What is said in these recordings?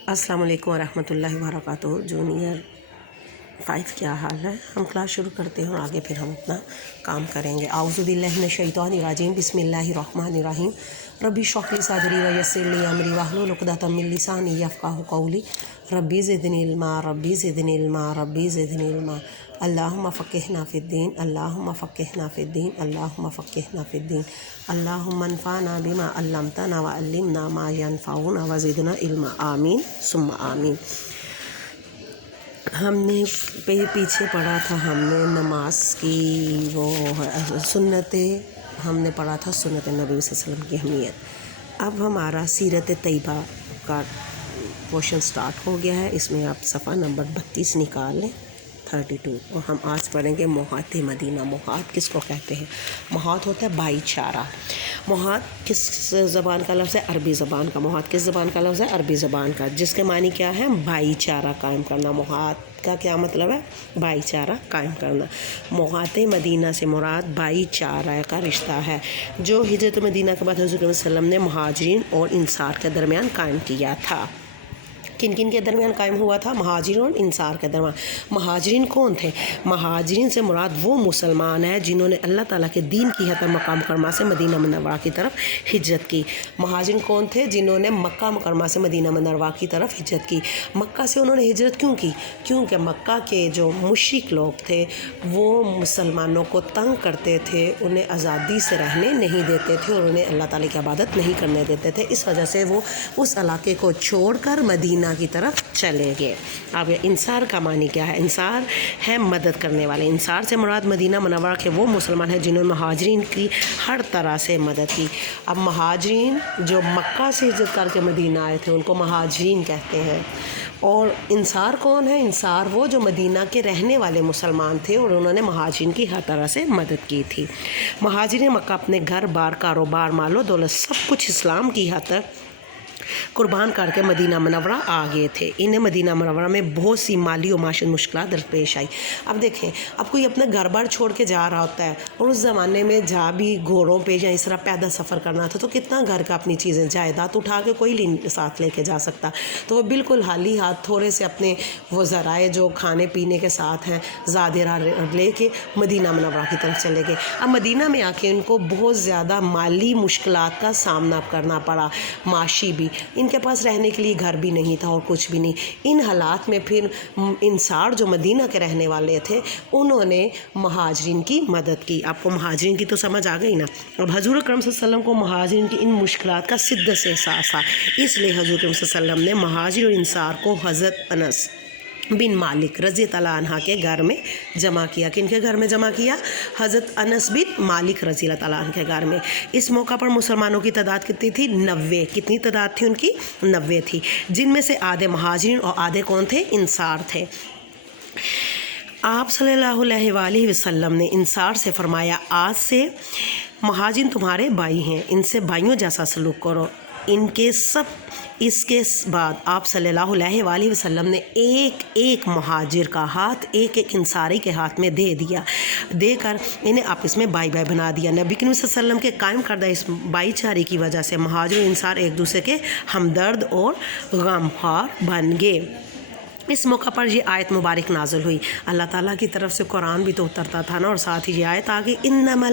السلام علیکم ورحمۃ اللہ وبرکاتہ۔ جونیئر 5 کیا حال ہے؟ ہم کلاس شروع کرتے ہیں اور آگے پھر ہم اپنا کام کریں گے۔ اعوذ باللہ من الشیطان الرجیم، بسم اللہ الرحمن الرحیم۔ ربی اشرح لی صدری ویسر لی امری واحلل عقدۃ من لسانی یفقہوا قولی۔ ربی زدنی علما ربی زدنی علما ربی زدنی علما۔ اللہم فقہنا فی الدین، اللہم فقہنا فی الدین، اللہم فقہنا فی الدین۔ اللہم انفعنا بما علمتنا وعلمنا ما ینفعنا وزدنا علما، آمین ثم آمین۔ ہم نے پیچھے پڑھا تھا، ہم نے نماز کی وہ سنتیں، ہم نے پڑھا تھا سنت نبی صلی اللہ علیہ وسلم کی اہمیت۔ اب ہمارا سیرت طیبہ کا پورشن سٹارٹ ہو گیا ہے۔ اس میں آپ صفحہ نمبر 32 نکال لیں، 32، اور ہم آج پڑھیں گے محاط مدینہ۔ محاط کس کو کہتے ہیں؟ محاط ہوتا ہے بھائی چارہ۔ محاط کس زبان کا لفظ ہے؟ عربی زبان کا۔ محاط کس زبان کا لفظ ہے؟ عربی زبان کا، جس کے معنی کیا ہے؟ بھائی چارہ قائم کرنا۔ محاط کا کیا مطلب ہے؟ بھائی چارہ قائم کرنا۔ محاط مدینہ سے مراد بھائی چارہ کا رشتہ ہے، جو ہجرت مدینہ کے بعد حضور صلی اللہ علیہ وسلم نے مہاجرین اور انصار کے درمیان قائم کیا تھا۔ کن کن کے درمیان قائم ہوا تھا؟ مہاجرین اور انصار کے درمیان۔ مہاجرین کون تھے؟ مہاجرین سے مراد وہ مسلمان ہیں جنہوں نے اللہ تعالیٰ کے دین کی خاطر مکہ مکرمہ سے مدینہ منورہ کی طرف ہجرت کی۔ مہاجرین کون تھے؟ جنہوں نے مکہ مکرمہ سے مدینہ منورہ کی طرف ہجرت کی۔ مکہ سے انہوں نے ہجرت کیوں کی؟ کیونکہ مکہ کے جو مشرک لوگ تھے وہ مسلمانوں کو تنگ کرتے تھے، انہیں آزادی سے رہنے نہیں دیتے تھے اور انہیں اللہ تعالیٰ کی عبادت نہیں کرنے دیتے تھے۔ اس وجہ سے وہ اس علاقے کو چھوڑ کر مدینہ کی طرف چلے گئے۔ اب انصار کا معنی کیا ہے؟ انصار ہے مدد کرنے والے۔ انصار سے مراد مدینہ منورہ کے وہ مسلمان ہیں جنہوں نے مہاجرین کی ہر طرح سے مدد کی۔ اب مہاجرین جو مکہ سے ہجرت کر کے مدینہ آئے تھے ان کو مہاجرین کہتے ہیں۔ اور انصار کون ہے؟ انصار وہ جو مدینہ کے رہنے والے مسلمان تھے اور انہوں نے مہاجرین کی ہر طرح سے مدد کی تھی۔ مہاجرین مکہ اپنے گھر بار، کاروبار، مال و دولت سب کچھ اسلام کی خاطر قربان کر کے مدینہ منورہ آ گئے تھے۔ انہیں مدینہ منورہ میں بہت سی مالی و معاشی مشکلات درپیش آئی۔ اب دیکھیں، اب کوئی اپنا گھر بار چھوڑ کے جا رہا ہوتا ہے، اور اس زمانے میں جہاں بھی گھوڑوں پہ یا اس طرح پیدل سفر کرنا تھا تو کتنا گھر کا اپنی چیزیں جائیداد اٹھا کے کوئی ساتھ لے کے جا سکتا، تو وہ بالکل خالی ہاتھ تھوڑے سے اپنے وہ ذرائع جو کھانے پینے کے ساتھ ہیں زادرہ لے کے مدینہ منورہ کی طرف چلے گئے۔ اب مدینہ میں آ کے ان کو بہت زیادہ مالی مشکلات کا سامنا کرنا پڑا، معاشی بھی۔ ان کے پاس رہنے کے لیے گھر بھی نہیں تھا اور کچھ بھی نہیں۔ ان حالات میں پھر انصار جو مدینہ کے رہنے والے تھے انہوں نے مہاجرین کی مدد کی۔ آپ کو مہاجرین کی تو سمجھ آ گئی نا؟ اب حضور اکرم صلی اللہ علیہ وسلم کو مہاجرین کی ان مشکلات کا شدت سے احساس تھا، اس لیے حضور اکرم صلی اللہ علیہ وسلم نے مہاجر اور انصار کو حضرت انس بن مالک رضی اللہ عنہ کے گھر میں جمع کیا۔ کن کے گھر میں جمع کیا؟ حضرت انس بن مالک رضی اللہ عنہ کے گھر میں۔ اس موقع پر مسلمانوں کی تعداد کتنی تھی؟ 90۔ کتنی تعداد تھی ان کی؟ 90 تھی، جن میں سے آدھے مہاجرین اور آدھے کون تھے؟ انصار تھے۔ آپ صلی اللہ علیہ وآلہ وسلم نے انصار سے فرمایا، آج سے مہاجرین تمہارے بھائی ہیں، ان سے بھائیوں جیسا سلوک کرو۔ اس کے بعد آپ صلی اللہ علیہ وآلہ وسلم نے ایک ایک مہاجر کا ہاتھ ایک ایک انصاری کے ہاتھ میں دے کر انہیں آپس میں بھائی بھائی بنا دیا۔ نبی کریم صلی اللہ علیہ وسلم کے قائم کردہ اس بھائی چارے کی وجہ سے مہاجر و انصار ایک دوسرے کے ہمدرد اور غمخوار بن گئے۔ اس موقع پر یہ آیت مبارک نازل ہوئی۔ اللہ تعالیٰ کی طرف سے قرآن بھی تو اترتا تھا نا، اور ساتھ ہی یہ آیت آگے انما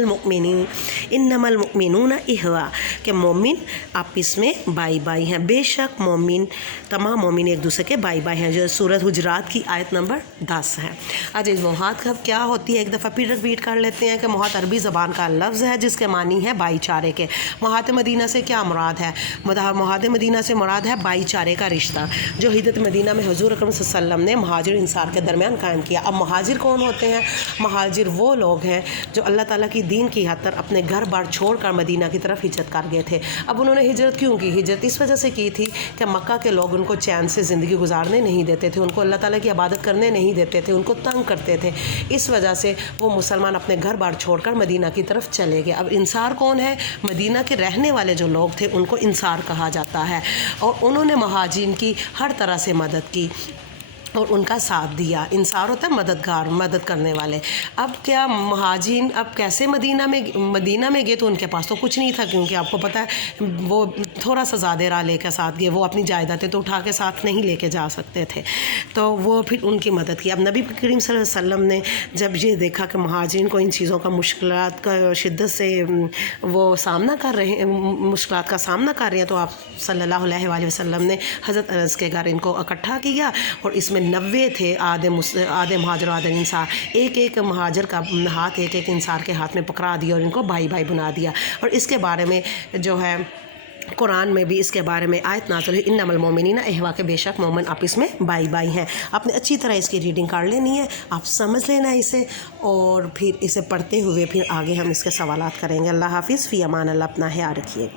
المؤمنون اخوہ، کہ مومن آپس میں بھائی بھائی ہیں۔ بے شک مومن، تمام مومن ایک دوسرے کے بھائی بھائی ہیں، جو سورۃ حجرات کی آیت نمبر 10 ہے۔ اچھا، محاط کا کیا ہوتی ہے؟ ایک دفعہ پھر ریپیٹ کر لیتے ہیں کہ محاط عربی زبان کا لفظ ہے جس کے معنی ہے بھائی چارے کے۔ محاط مدینہ سے کیا مراد ہے؟ محاط مدینہ سے مراد ہے بھائی چارے کا رشتہ، جو ہجرت مدینہ میں حضور اکرم صلی اللہ علیہ وسلم نے مہاجر و انصار کے درمیان قائم کیا۔ اب مہاجر کون ہوتے ہیں؟ مہاجر وہ لوگ ہیں جو اللہ تعالیٰ کی دین کی خاطر اپنے گھر بار چھوڑ کر مدینہ کی طرف ہجرت کر گئے تھے۔ اب انہوں نے ہجرت کیوں کی؟ ہجرت اس وجہ سے کی تھی کہ مکہ کے لوگ ان کو چین سے زندگی گزارنے نہیں دیتے تھے، ان کو اللہ تعالیٰ کی عبادت کرنے نہیں دیتے تھے، ان کو تنگ کرتے تھے۔ اس وجہ سے وہ مسلمان اپنے گھر بار چھوڑ کر مدینہ کی طرف چلے گئے۔ اب انصار کون ہے؟ مدینہ کے رہنے والے جو لوگ تھے ان کو انصار کہا جاتا ہے، اور انہوں نے مہاجرین کی ہر طرح سے مدد کی۔ اور ان کا ساتھ دیا. انصار ہوتا ہے مددگار، مدد کرنے والے. اب کیا مہاجرین اب کیسے مدینہ میں گئے تو ان کے پاس تو کچھ نہیں تھا، کیونکہ آپ کو پتہ ہے وہ تھوڑا سا زیادہ راہ لے کے ساتھ گئے، وہ اپنی جائیدادیں تو اٹھا کے ساتھ نہیں لے کے جا سکتے تھے، تو وہ پھر ان کی مدد کی. اب نبی کریم صلی اللہ علیہ وسلم نے جب یہ دیکھا کہ مہاجرین کو ان چیزوں کا مشکلات کا شدت سے وہ سامنا کر رہے ہیں، مشکلات کا سامنا کر رہے ہیں، تو آپ صلی اللہ علیہ وآلہ وسلم نے حضرت انس کے گھر ان کو اکٹھا کیا، اور اس میں 90 تھے، آدھے مہاجر و آدھے انصار. ایک مہاجر کا ہاتھ ایک انصار کے ہاتھ میں پکڑا دیا اور ان کو بھائی بھائی بنا دیا. اور اس کے بارے میں جو ہے قرآن میں بھی اس کے بارے میں آیت نازل ہوئی، انما المؤمنین اخوہ، کہ بے شک مومن آپس میں بھائی بھائی ہیں. آپ نے اچھی طرح اس کی ریڈنگ کر لینی ہے، آپ سمجھ لینا اسے، اور پھر اسے پڑھتے ہوئے پھر آگے ہم اس کے سوالات کریں گے. اللہ حافظ، فی امان اللہ، اپنا خیال رکھیے گا.